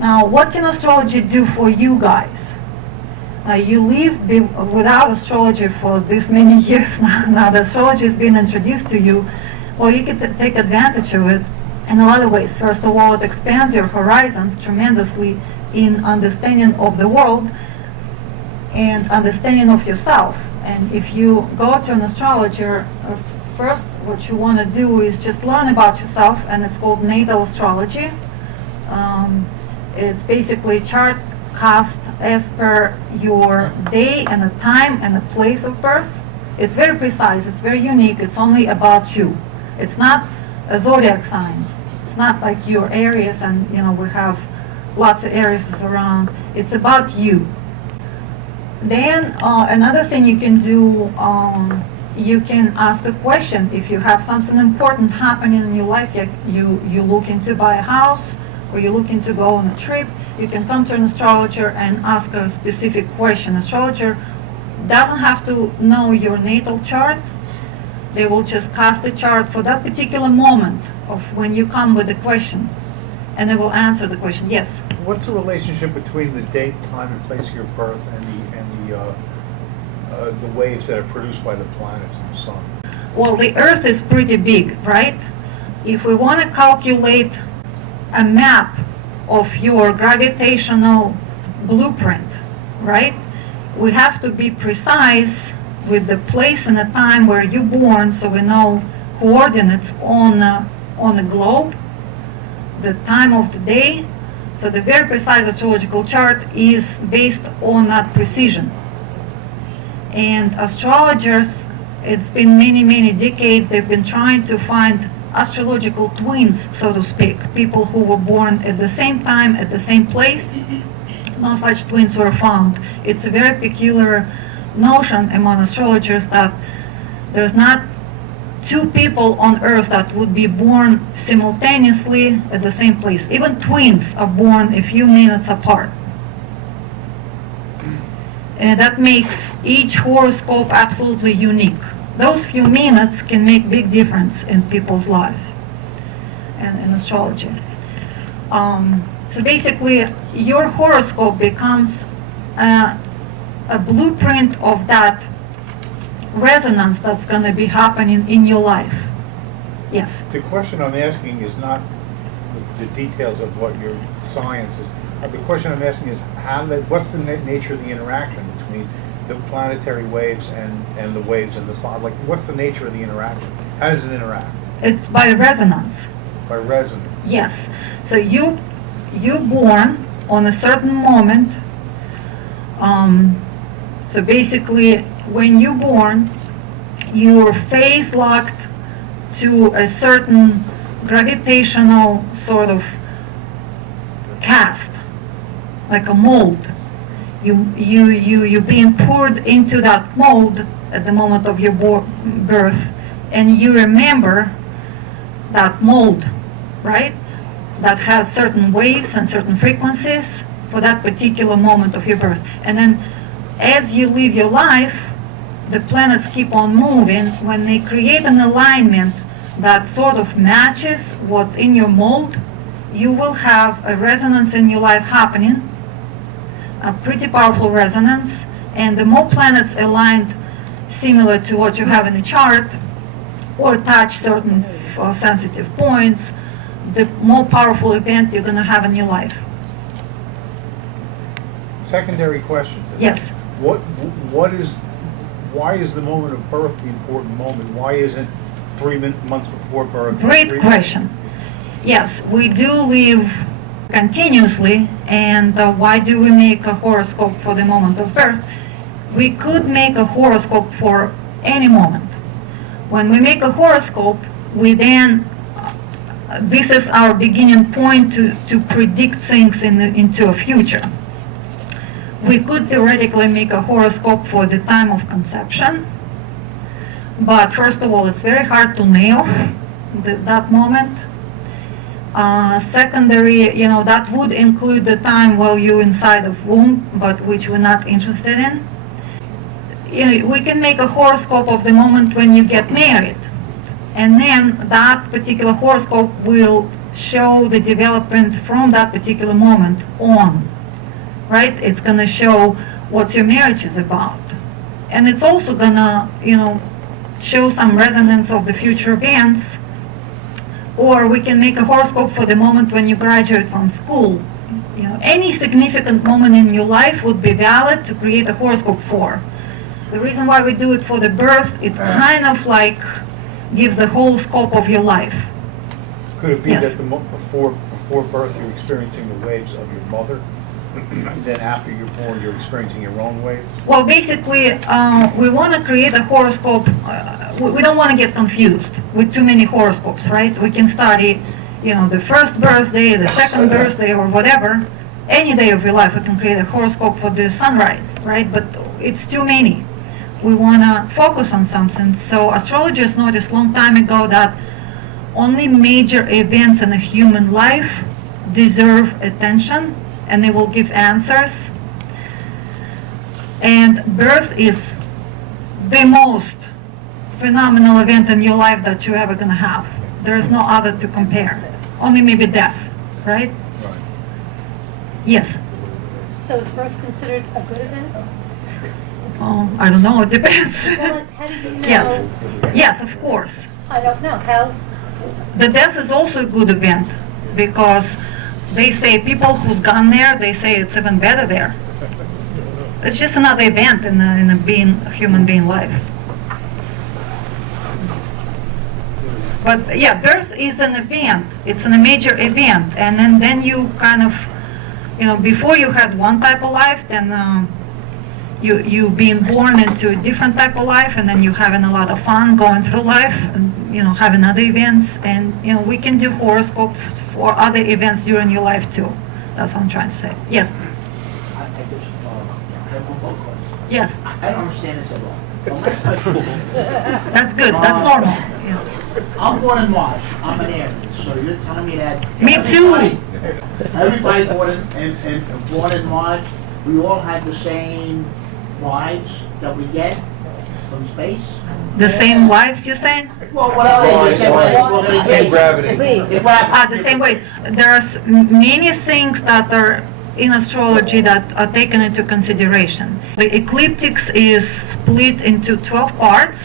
Now, what can astrology do for you guys? You lived without astrology for this many years now. Now the astrology has been introduced to you. Well, you can take advantage of it in a lot of ways. First of all, it expands your horizons tremendously in understanding of the world and understanding of yourself. And if you go to an astrologer, first what you want to do is just learn about yourself, and it's called natal astrology. It's basically a chart cast as per your day and a time and a place of birth. It's very precise, it's very unique, it's only about you. It's not a zodiac sign. It's not like your Aries, and we have lots of Aries around. It's about you. Then another thing you can do, you can ask a question. If you have something important happening in your life, you're looking to buy a house, or you're looking to go on a trip, you can come to an astrologer and ask a specific question. Astrologer doesn't have to know your natal chart. They will just cast a chart for that particular moment of when you come with the question, and they will answer the question. Yes? What's the relationship between the date, time, and place of your birth and the waves that are produced by the planets and the sun? Well, the Earth is pretty big, right? If we want to calculate a map of your gravitational blueprint, right? We have to be precise with the place and the time where you're born, so we know coordinates on a globe, the time of the day. So the very precise astrological chart is based on that precision. And astrologers, it's been many, many decades, they've been trying to find astrological twins, so to speak, people who were born at the same time, at the same place. No such twins were found. It's a very peculiar notion among astrologers that there's not two people on Earth that would be born simultaneously at the same place. Even twins are born a few minutes apart. And that makes each horoscope absolutely unique. Those few minutes can make big difference in people's lives and in astrology. So basically, your horoscope becomes a blueprint of that resonance that's going to be happening in your life. Yes? The question I'm asking is not the details of what your science is. The question I'm asking is what's the nature of the interaction between the planetary waves and the waves in the spot? Like, what's the nature of the interaction? How does it interact? It's by resonance. By resonance? Yes. So you're born on a certain moment. So basically, when you're born, you're phase locked to a certain gravitational sort of cast, like a mold. You're being poured into that mold at the moment of your birth, and you remember that mold, right? That has certain waves and certain frequencies for that particular moment of your birth. And then as you live your life, the planets keep on moving. When they create an alignment that sort of matches what's in your mold, you will have a resonance in your life happening, a pretty powerful resonance. And the more planets aligned similar to what you have in the chart, or touch certain sensitive points, the more powerful event you're going to have in your life. Secondary question. Yes. Why is the moment of birth the important moment? Why isn't 3 months before birth? Great question. Yes, we do live continuously, and why do we make a horoscope for the moment of birth? We could make a horoscope for any moment. When we make a horoscope, we then, this is our beginning point to predict things into a future. We could theoretically make a horoscope for the time of conception, but first of all, it's very hard to nail that moment. Secondary, that would include the time while you're inside of womb, but which we're not interested in. We can make a horoscope of the moment when you get married, and then that particular horoscope will show the development from that particular moment on, right? It's gonna show what your marriage is about. And it's also gonna, show some resonance of the future events. Or we can make a horoscope for the moment when you graduate from school. Any significant moment in your life would be valid to create a horoscope for. The reason why we do it for the birth, it kind of like gives the whole scope of your life. Could it be Yes. that before birth you're experiencing the waves of your mother, and then after you're born you're experiencing your own waves? Well, basically, we want to create a horoscope. We don't want to get confused with too many horoscopes, right? We can study, the first birthday, the second birthday, or whatever. Any day of your life, we can create a horoscope for the sunrise, right? But it's too many. We want to focus on something. So astrologers noticed a long time ago that only major events in a human life deserve attention, and they will give answers. And birth is the most phenomenal event in your life that you're ever going to have. There is no other to compare. Only maybe death, right? Right. Yes. So is birth considered a good event? Oh, I don't know. It depends. Well, it's, how do you know? Yes. Yes, of course. I don't know, how, The death is also a good event because they say people who's gone there, they say it's even better there. It's just another event in a human being life. But yeah, birth is an event. It's a major event, and then you kind of, before you had one type of life, then you being born into a different type of life, and then you having a lot of fun going through life, and having other events, and we can do horoscopes for other events during your life too. That's what I'm trying to say. Yes. I just have one more question. Yes. I don't understand this at all. So my question- That's good. That's normal. Yeah. I'm born in March. I'm an Aries, so you're telling me that Me too. everybody born in March, we all have the same vibes that we get from space? The same lives, you saying? Well, what else? We're gonna get gravity. If I- The same way. There's many things that are in astrology that are taken into consideration. The ecliptics is split into 12 parts,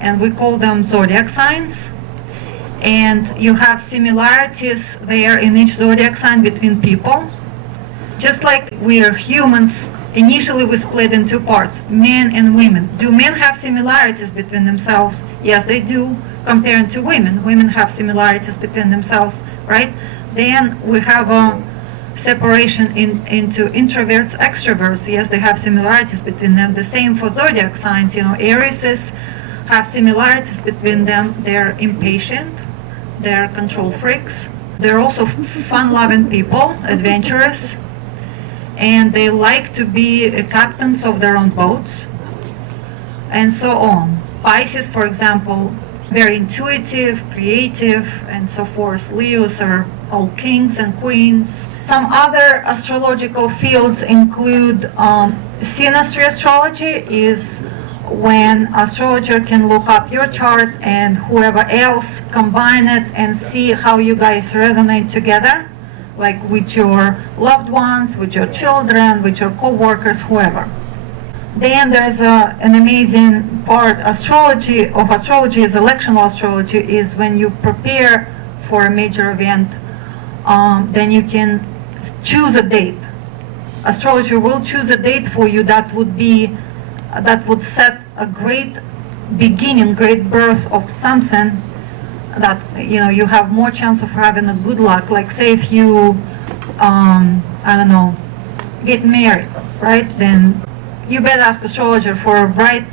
and we call them zodiac signs. And you have similarities there in each zodiac sign between people. Just like we are humans, initially we split in two parts, men and women. Do men have similarities between themselves? Yes, they do, compared to women. Women have similarities between themselves, right? Then we have a separation into introverts, extroverts. Yes, they have similarities between them. The same for zodiac signs. Aries have similarities between them. They're impatient, they're control freaks. They're also fun-loving people, adventurous, and they like to be captains of their own boats, and so on. Pisces, for example, very intuitive, creative, and so forth. Leos are all kings and queens. Some other astrological fields include synastry astrology, is when astrologer can look up your chart and whoever else combine it and see how you guys resonate together, like with your loved ones, with your children, with your co-workers, whoever. Then there's an amazing part of astrology is electional astrology, is when you prepare for a major event, then you can choose a date. Astrologer will choose a date for you that would set a great beginning, great birth of something that you have more chance of having a good luck. Like say if you get married, right? Then you better ask astrologer for a right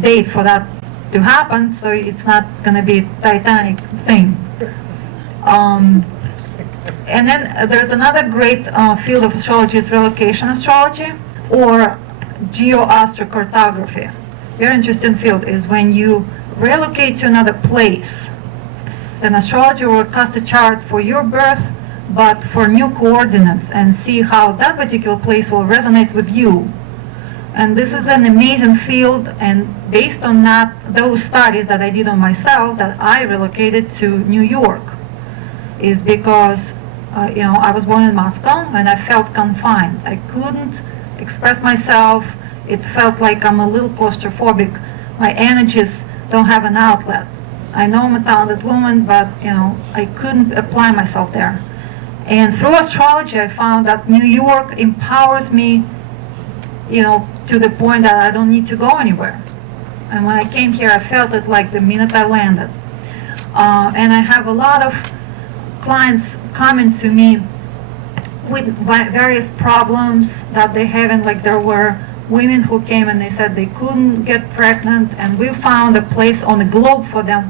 date for that to happen, so it's not gonna be a Titanic thing. And then there's another great field of astrology is relocation astrology or geoastrocartography. Very interesting field is when you relocate to another place. Then astrologer will cast a chart for your birth, but for new coordinates, and see how that particular place will resonate with you. And this is an amazing field, and based on those studies that I did on myself, that I relocated to New York. is because, I was born in Moscow and I felt confined. I couldn't express myself. It felt like I'm a little claustrophobic. My energies don't have an outlet. I know I'm a talented woman, but, I couldn't apply myself there. And through astrology, I found that New York empowers me, to the point that I don't need to go anywhere. And when I came here, I felt it like the minute I landed. And I have a lot of clients coming to me with various problems that they haven't, like there were women who came and they said they couldn't get pregnant, and we found a place on the globe for them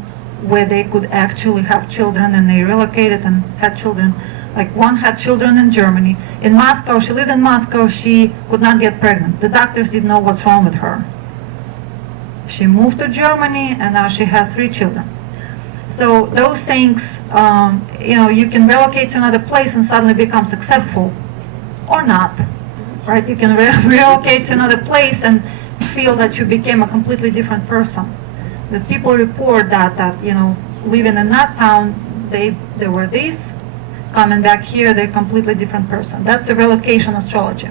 where they could actually have children, and they relocated and had children. Like one had children in Germany. In Moscow, she lived in Moscow, she could not get pregnant. The doctors didn't know what's wrong with her. She moved to Germany and now she has 3 children. So those things, you can relocate to another place and suddenly become successful, or not, right? You can relocate to another place and feel that you became a completely different person. The people report that living in that town, they were this, coming back here, they're a completely different person. That's the relocation astrology.